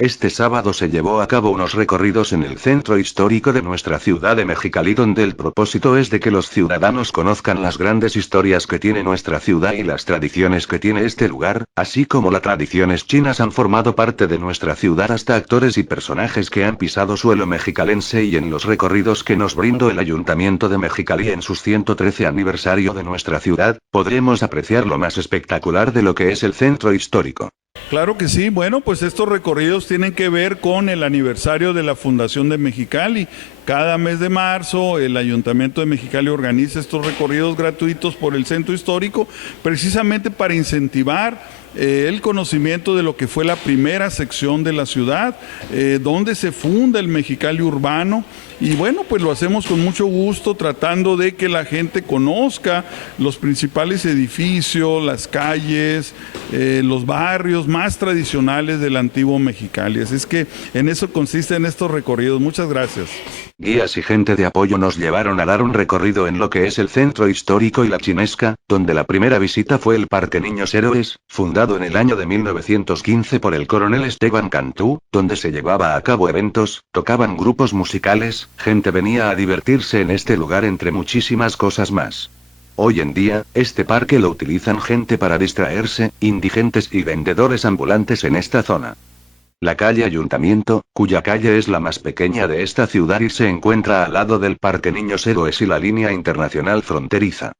Este sábado se llevó a cabo unos recorridos en el centro histórico de nuestra ciudad de Mexicali, donde el propósito es de que los ciudadanos conozcan las grandes historias que tiene nuestra ciudad y las tradiciones que tiene este lugar, así como las tradiciones chinas han formado parte de nuestra ciudad hasta actores y personajes que han pisado suelo mexicalense, y en los recorridos que nos brindó el Ayuntamiento de Mexicali en su 113 aniversario de nuestra ciudad, podremos apreciar lo más espectacular de lo que es el centro histórico. Claro que sí, bueno, pues estos recorridos tienen que ver con el aniversario de la Fundación de Mexicali. Cada mes de marzo el Ayuntamiento de Mexicali organiza estos recorridos gratuitos por el centro histórico, precisamente para incentivar el conocimiento de lo que fue la primera sección de la ciudad, donde se funda el Mexicali urbano. Y bueno, pues lo hacemos con mucho gusto, tratando de que la gente conozca los principales edificios, las calles, los barrios más tradicionales del antiguo Mexicali. Así es que en eso consisten estos recorridos. Muchas gracias. Guías y gente de apoyo nos llevaron a dar un recorrido en lo que es el centro histórico y la Chinesca, donde la primera visita fue el Parque Niños Héroes, fundado en el año de 1915 por el coronel Esteban Cantú, donde se llevaba a cabo eventos, tocaban grupos musicales, gente venía a divertirse en este lugar, entre muchísimas cosas más. Hoy en día, este parque lo utilizan gente para distraerse, indigentes y vendedores ambulantes en esta zona. La calle Ayuntamiento, cuya calle es la más pequeña de esta ciudad y se encuentra al lado del Parque Niños Héroes y la línea internacional fronteriza.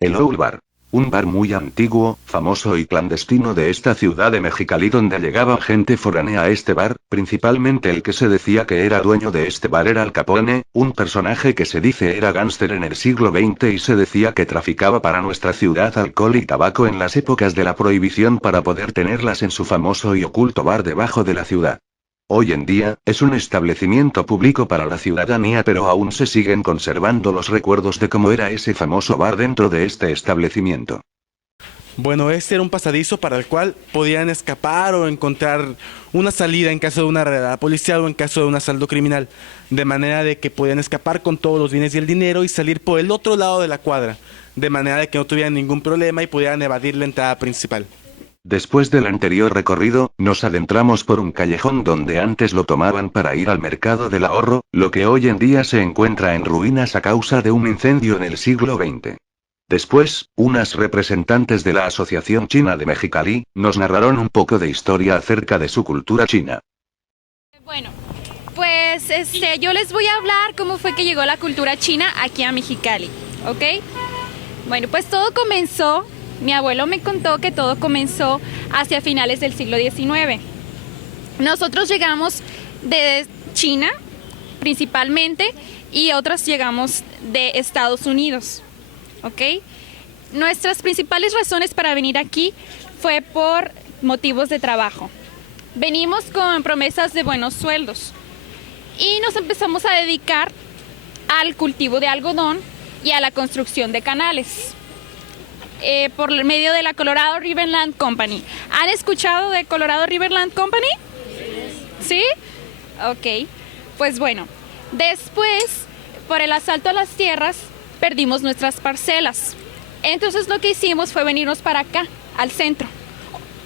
El Owl Bar. Un bar muy antiguo, famoso y clandestino de esta ciudad de Mexicali, donde llegaba gente foránea a este bar, principalmente el que se decía que era dueño de este bar era Al Capone, un personaje que se dice era gángster en el siglo XX y se decía que traficaba para nuestra ciudad alcohol y tabaco en las épocas de la prohibición para poder tenerlas en su famoso y oculto bar debajo de la ciudad. Hoy en día, es un establecimiento público para la ciudadanía, pero aún se siguen conservando los recuerdos de cómo era ese famoso bar dentro de este establecimiento. Bueno, este era un pasadizo para el cual podían escapar o encontrar una salida en caso de una redada policial o en caso de un asalto criminal, de manera de que podían escapar con todos los bienes y el dinero y salir por el otro lado de la cuadra, de manera de que no tuvieran ningún problema y pudieran evadir la entrada principal. Después del anterior recorrido, nos adentramos por un callejón donde antes lo tomaban para ir al mercado del ahorro, lo que hoy en día se encuentra en ruinas a causa de un incendio en el siglo XX. Después, unas representantes de la Asociación China de Mexicali, nos narraron un poco de historia acerca de su cultura china. Bueno, pues yo les voy a hablar cómo fue que llegó la cultura china aquí a Mexicali, ¿ok? Bueno, pues todo comenzó. Mi abuelo me contó que todo comenzó hacia finales del siglo XIX. Nosotros llegamos de China, principalmente, y otros llegamos de Estados Unidos, ¿ok? Nuestras principales razones para venir aquí fue por motivos de trabajo. Venimos con promesas de buenos sueldos y nos empezamos a dedicar al cultivo de algodón y a la construcción de canales. Por medio de la Colorado River Land Company. ¿Han escuchado de Colorado River Land Company? ¿Sí? Ok. Pues bueno, después, por el asalto a las tierras, perdimos nuestras parcelas. Entonces lo que hicimos fue venirnos para acá, al centro.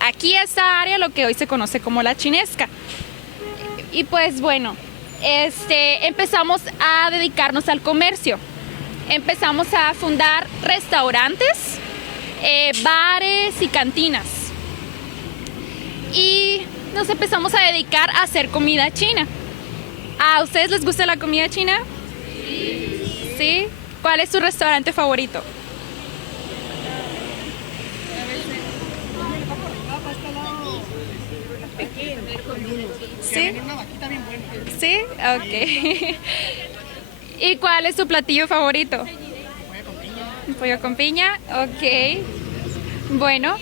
Aquí esta área, lo que hoy se conoce como la Chinesca. Y pues bueno, empezamos a dedicarnos al comercio. Empezamos a fundar restaurantes, bares y cantinas, y nos empezamos a dedicar a hacer comida china. ¿A ustedes les gusta la comida china? ¿Sí? ¿Cuál es su restaurante favorito? ¿Sí? ¿Sí? Ok. ¿Y cuál es su platillo favorito? Pollo con piña, ok. Bueno,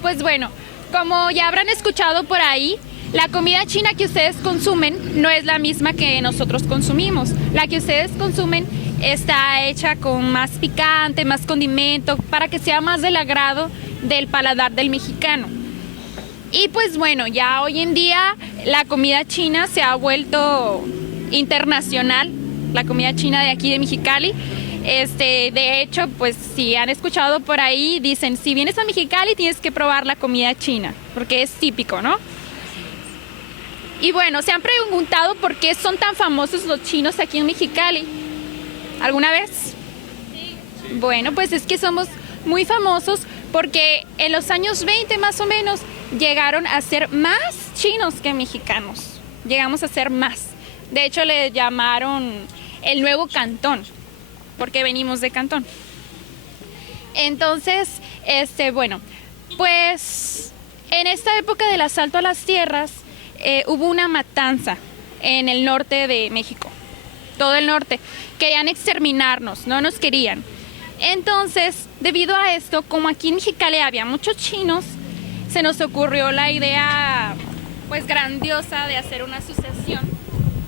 pues bueno, como ya habrán escuchado por ahí, la comida china que ustedes consumen no es la misma que nosotros consumimos. La que ustedes consumen está hecha con más picante, más condimento, para que sea más del agrado del paladar del mexicano. Y pues bueno, ya hoy en día la comida china se ha vuelto internacional, la comida china de aquí de Mexicali. De hecho, pues si han escuchado por ahí, dicen, si vienes a Mexicali tienes que probar la comida china, porque es típico, ¿no? Y bueno, ¿se han preguntado por qué son tan famosos los chinos aquí en Mexicali? ¿Alguna vez? Sí. Bueno, pues es que somos muy famosos porque en los años 20 más o menos llegaron a ser más chinos que mexicanos. Llegamos a ser más. De hecho, le llamaron el nuevo Cantón, porque venimos de Cantón. Entonces, bueno, pues en esta época del asalto a las tierras hubo una matanza en el norte de México, todo el norte. Querían exterminarnos, no nos querían. Entonces, debido a esto, como aquí en Mexicali había muchos chinos, se nos ocurrió la idea pues grandiosa de hacer una asociación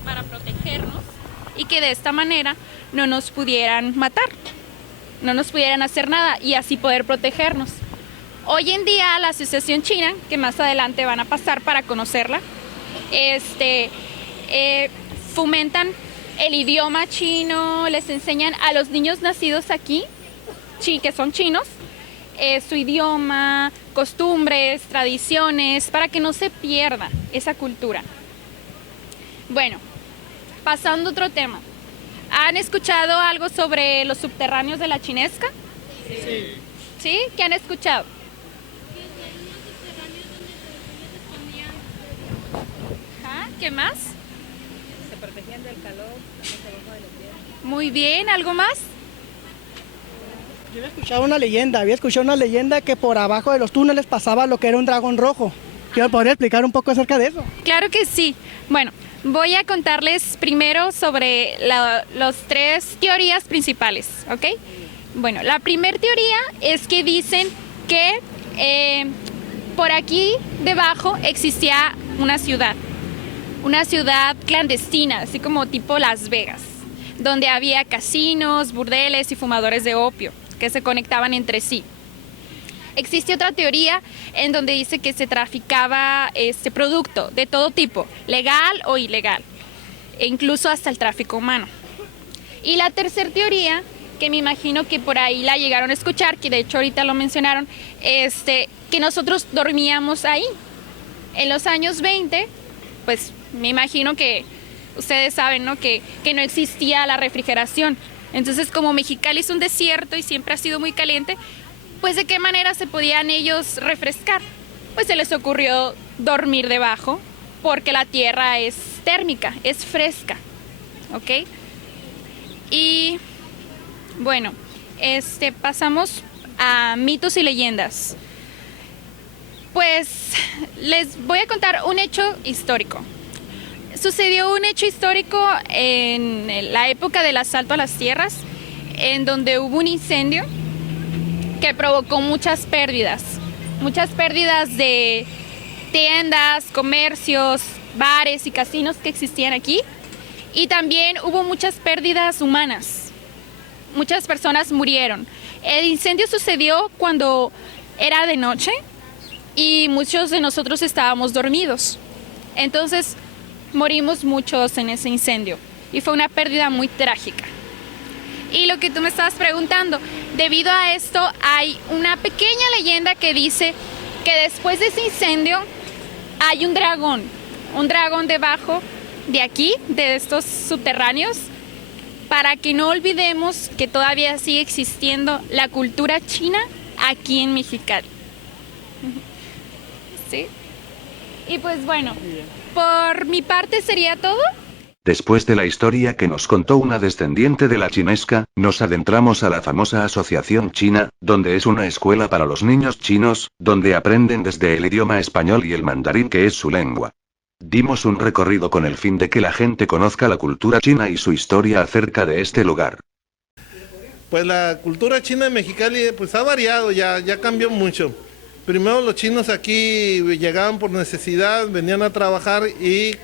para protegernos y que de esta manera no nos pudieran matar, no nos pudieran hacer nada y así poder protegernos. Hoy en día la Asociación China, que más adelante van a pasar para conocerla, fomentan el idioma chino, les enseñan a los niños nacidos aquí, que son chinos, su idioma, costumbres, tradiciones, para que no se pierda esa cultura. Bueno, pasando a otro tema. ¿Han escuchado algo sobre los subterráneos de la Chinesca? Sí. ¿Sí? ¿Qué han escuchado? ¿Ah? ¿Qué más? Se protegían del calor, debajo de la tierra. Muy bien, ¿algo más? Yo había escuchado una leyenda que por abajo de los túneles pasaba lo que era un dragón rojo. ¿Podría explicar un poco acerca de eso? Claro que sí. Bueno, voy a contarles primero sobre las tres teorías principales, ¿ok? Bueno, la primera teoría es que dicen que por aquí debajo existía una ciudad clandestina, así como tipo Las Vegas, donde había casinos, burdeles y fumadores de opio que se conectaban entre sí. Existe otra teoría en donde dice que se traficaba este producto de todo tipo, legal o ilegal, e incluso hasta el tráfico humano. Y la tercera teoría, que me imagino que por ahí la llegaron a escuchar, que de hecho ahorita lo mencionaron, que nosotros dormíamos ahí. En los años 20, pues me imagino que ustedes saben, ¿no? Que no existía la refrigeración. Entonces, como Mexicali es un desierto y siempre ha sido muy caliente, pues ¿de qué manera se podían ellos refrescar? Pues se les ocurrió dormir debajo, porque la tierra es térmica, es fresca, ¿ok? Y bueno, pasamos a mitos y leyendas. Pues les voy a contar un hecho histórico. Sucedió un hecho histórico en la época del asalto a las tierras, en donde hubo un incendio que provocó muchas pérdidas de tiendas, comercios, bares y casinos que existían aquí, y también hubo muchas pérdidas humanas. Muchas personas murieron. El incendio sucedió cuando era de noche y muchos de nosotros estábamos dormidos. Entonces morimos muchos en ese incendio y fue una pérdida muy trágica. Y lo que tú me estabas preguntando, debido a esto hay una pequeña leyenda que dice que después de ese incendio hay un dragón debajo de aquí, de estos subterráneos, para que no olvidemos que todavía sigue existiendo la cultura china aquí en Mexicali. ¿Sí? Y pues bueno, por mi parte sería todo. Después de la historia que nos contó una descendiente de la chinesca, nos adentramos a la famosa Asociación China, donde es una escuela para los niños chinos, donde aprenden desde el idioma español y el mandarín, que es su lengua. Dimos un recorrido con el fin de que la gente conozca la cultura china y su historia acerca de este lugar. Pues la cultura china de Mexicali pues ha variado, ya cambió mucho. Primero los chinos aquí llegaban por necesidad, venían a trabajar y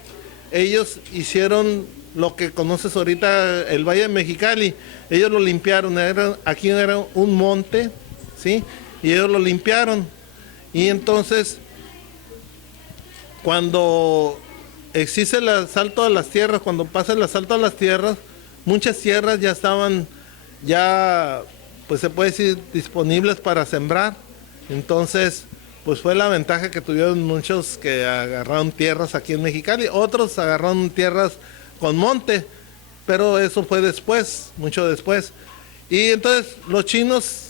ellos hicieron lo que conoces ahorita el Valle de Mexicali. Ellos lo limpiaron, aquí era un monte, ¿sí? Y ellos lo limpiaron. Y entonces, cuando existe el asalto a las tierras, cuando pasa el asalto a las tierras, muchas tierras ya estaban, pues se puede decir, disponibles para sembrar. Entonces, pues fue la ventaja que tuvieron muchos que agarraron tierras aquí en Mexicali, otros agarraron tierras con monte, pero eso fue después, mucho después. Y entonces los chinos,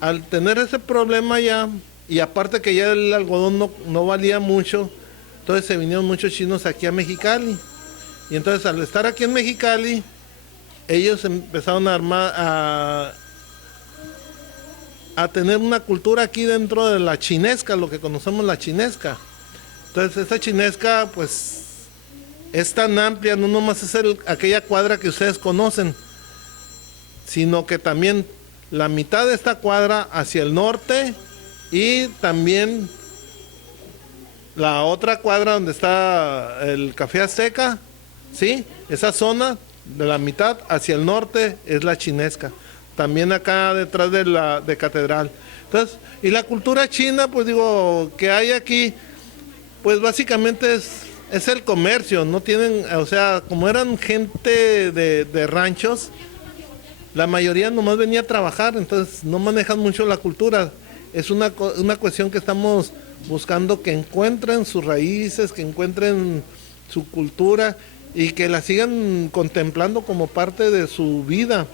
al tener ese problema ya, y aparte que ya el algodón no valía mucho, entonces se vinieron muchos chinos aquí a Mexicali. Y entonces al estar aquí en Mexicali, ellos empezaron a tener una cultura aquí dentro de la chinesca, lo que conocemos la chinesca. Entonces esta chinesca pues es tan amplia, no nomás es aquella cuadra que ustedes conocen, sino que también la mitad de esta cuadra hacia el norte y también la otra cuadra donde está el Café Azteca, ¿sí? Esa zona de la mitad hacia el norte es la chinesca. También acá detrás de Catedral. Entonces, y la cultura china, pues digo, que hay aquí, pues básicamente es el comercio, no tienen, o sea, como eran gente de ranchos, la mayoría nomás venía a trabajar, entonces no manejan mucho la cultura. Es una cuestión que estamos buscando que encuentren sus raíces, que encuentren su cultura y que la sigan contemplando como parte de su vida.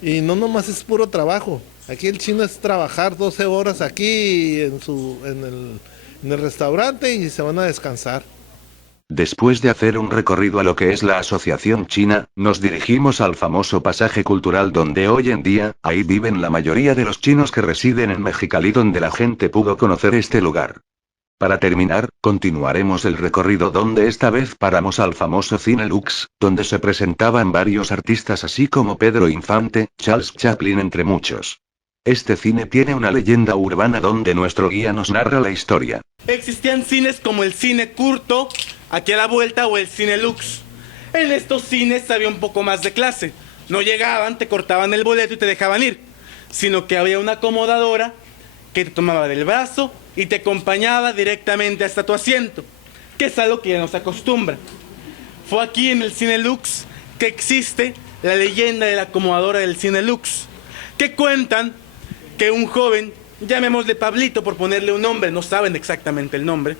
Y no nomás es puro trabajo. Aquí el chino es trabajar 12 horas aquí en el restaurante y se van a descansar. Después de hacer un recorrido a lo que es la Asociación China, nos dirigimos al famoso pasaje cultural donde hoy en día, ahí viven la mayoría de los chinos que residen en Mexicali, donde la gente pudo conocer este lugar. Para terminar, continuaremos el recorrido donde esta vez paramos al famoso Cine Lux, donde se presentaban varios artistas así como Pedro Infante, Charles Chaplin entre muchos. Este cine tiene una leyenda urbana donde nuestro guía nos narra la historia. Existían cines como el Cine Curto, aquí a la vuelta, o el Cine Lux. En estos cines había un poco más de clase. No llegaban, te cortaban el boleto y te dejaban ir, sino que había una acomodadora que te tomaba del brazo y te acompañaba directamente hasta tu asiento, que es algo que ya no se acostumbra. Fue aquí en el Cine Lux que existe la leyenda de la acomodadora del Cine Lux, que cuentan que un joven, llamémosle Pablito por ponerle un nombre, no saben exactamente el nombre,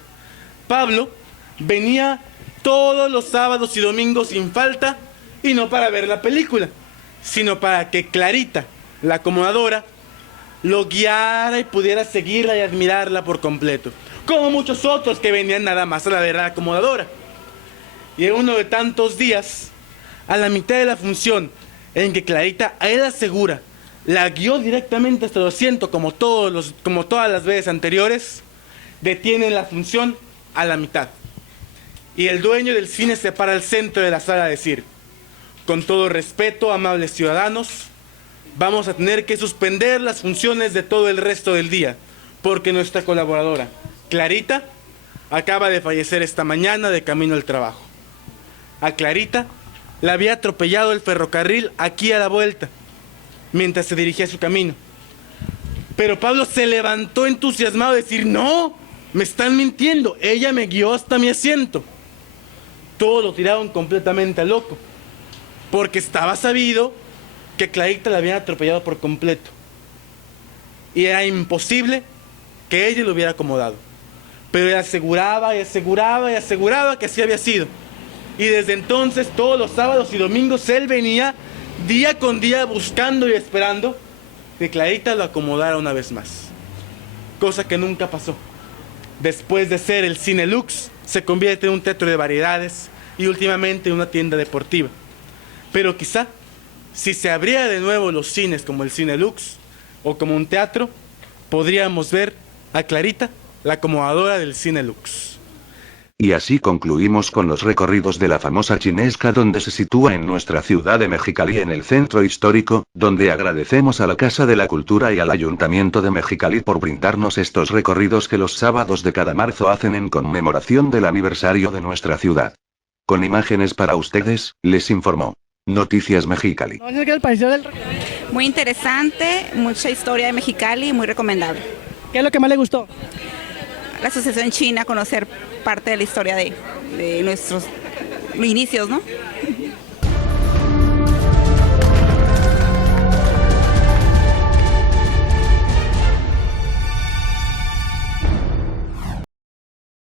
Pablo venía todos los sábados y domingos sin falta, y no para ver la película, sino para que Clarita, la acomodadora, lo guiara y pudiera seguirla y admirarla por completo, como muchos otros que venían nada más a ver la acomodadora. Y en uno de tantos días, a la mitad de la función, en que Clarita, a él asegura, la guió directamente hasta el asiento como todas las veces anteriores, detienen la función a la mitad. Y el dueño del cine se para al centro de la sala a decir: con todo respeto, amables ciudadanos, vamos a tener que suspender las funciones de todo el resto del día, porque nuestra colaboradora, Clarita, acaba de fallecer esta mañana de camino al trabajo. A Clarita la había atropellado el ferrocarril aquí a la vuelta, mientras se dirigía a su camino. Pero Pablo se levantó entusiasmado a decir: no, me están mintiendo, ella me guió hasta mi asiento. Todos lo tiraron completamente a loco, porque estaba sabido que Clarita la habían atropellado por completo. Y era imposible que ella lo hubiera acomodado. Pero él aseguraba y aseguraba y aseguraba que así había sido. Y desde entonces, todos los sábados y domingos, él venía día con día buscando y esperando que Clarita lo acomodara una vez más. Cosa que nunca pasó. Después de ser el Cine Lux, se convierte en un teatro de variedades y últimamente en una tienda deportiva. Pero quizá, si se abriera de nuevo los cines como el Cine Lux o como un teatro, podríamos ver a Clarita, la acomodadora del Cine Lux. Y así concluimos con los recorridos de la famosa chinesca, donde se sitúa en nuestra ciudad de Mexicali, en el centro histórico, donde agradecemos a la Casa de la Cultura y al Ayuntamiento de Mexicali por brindarnos estos recorridos que los sábados de cada marzo hacen en conmemoración del aniversario de nuestra ciudad. Con imágenes para ustedes, les informó Noticias Mexicali. ¿Qué les pareció del... Muy interesante, mucha historia de Mexicali, muy recomendable. ¿Qué es lo que más le gustó? La Asociación China, conocer parte de la historia de nuestros inicios, ¿no?